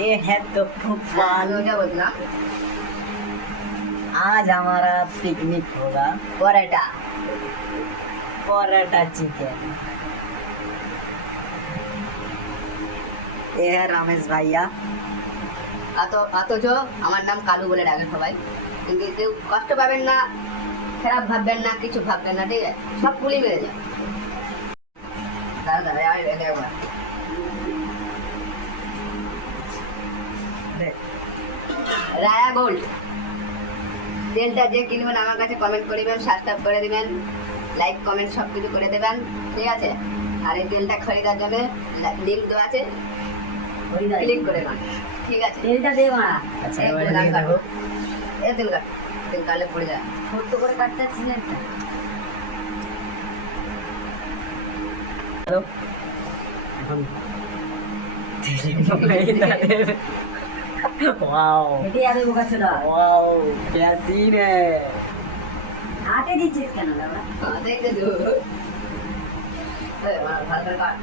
ये है तो আমি ওটা বললাম आज हमारा पिकनिक होगा পরোটা पराठा चिकन। ये है रमेश भैया। অথচ আমার নাম কালু বলে ডাকে সবাই, কিন্তু কেউ কষ্ট পাবেন না, খারাপ ভাববেন না, কিছু ভাববেন না, ঠিক আছে? সব পুলি মেরে যাও। দাঁড়া দাঁড়া আমি রেখে একবার রায়া গোল্ড তেলটা যে কিনবেন আমার কাছে কমেন্ট করবেন, সাবস্ক্রাইব করে দিবেন, লাইক কমেন্ট সব কিছু করে দেবেন, ঠিক আছে? আর এই তেলটা খরিদার জন্য লিঙ্ক দেওয়া আছে, ক্লিক করে নেন, ঠিক আছে? तेलটা दे मारा। अच्छा এই তেল আমি কাটবো, এই তেল কাট, তেল কাটলে পড়ে যায়। ছোট করে কাটতে পারছিস না এটা? হ্যালো এখন वाओ হেঁটে যাবে বোকা ছোড়া। वाओ क्या सीन है। হাতে দিচ্ছিস কেন দাদা? হ্যাঁ, দেখতে দু ভালো করে কাট।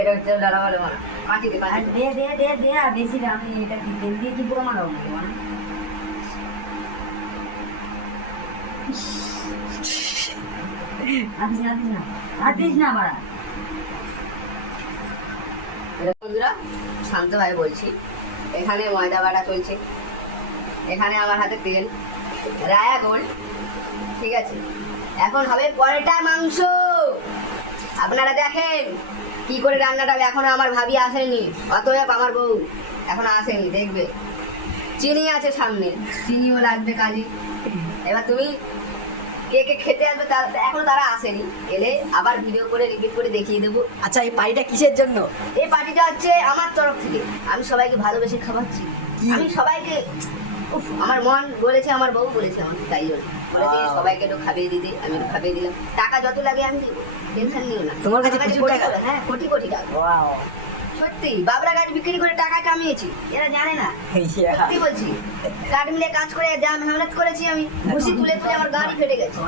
এটা হচ্ছে ডালা বলে মারা কাটি দে আর কাটি দে। দে দে দে দে আর বেশি আমি এটা কি তেল দিয়ে কি পুরো মারাবো নাকি মানে? আদিস না আদিস না আদিস না মারা। বন্ধুরা শান্তভাবে বলছি, এখানে ময়দা বাটা চলছে, এখানে আমার হাতে তেল রায়া গোল্ড, ঠিক আছে? এখন হবে পরোটা মাংস। আপনারা দেখেন কি করে রান্নাটা হবে। এখনো আমার ভাবি আসেনি, অতএব আমার বউ এখনো আসেনি, দেখবে। চিনি আছে সামনে, চিনিও লাগবে কাজে। এবার তুমি কে কে খেতে আসবে এখনো তারা আসেনি, এলে আবার ভিডিও করে রিপিট করে দেখিয়ে দেবো। আচ্ছা এই পার্টিটা কিসের জন্য? এই পার্টিটা হচ্ছে আমার তরফ থেকে, আমি সবাইকে ভালোবেসে খাওয়াচ্ছি। কি? আমি সবাইকে আমার মন বলেছে, আমার বউ বলেছে, আমার তাই জন্য বলেছে সবাইকে একটু খাইয়ে দিতে, আমি একটু খাইয়ে দিলাম। টাকা যত লাগে আমি দেবো, টেনশন নিও না। তোমার কাছে আমার প্রচুর কোটি টাকা? হ্যাঁ, কোটি কোটি টাকা। वाओ সত্যি বাবরা গাছ বিক্রি করে টাকা কামিয়েছি, এরা জানে না। সত্যি বলছি, কাঠ মিলে কাজ করে যা মেহনত করেছি আমি, খুশি তুলে তুলে আমার গাড়ি ফেটে গেছে।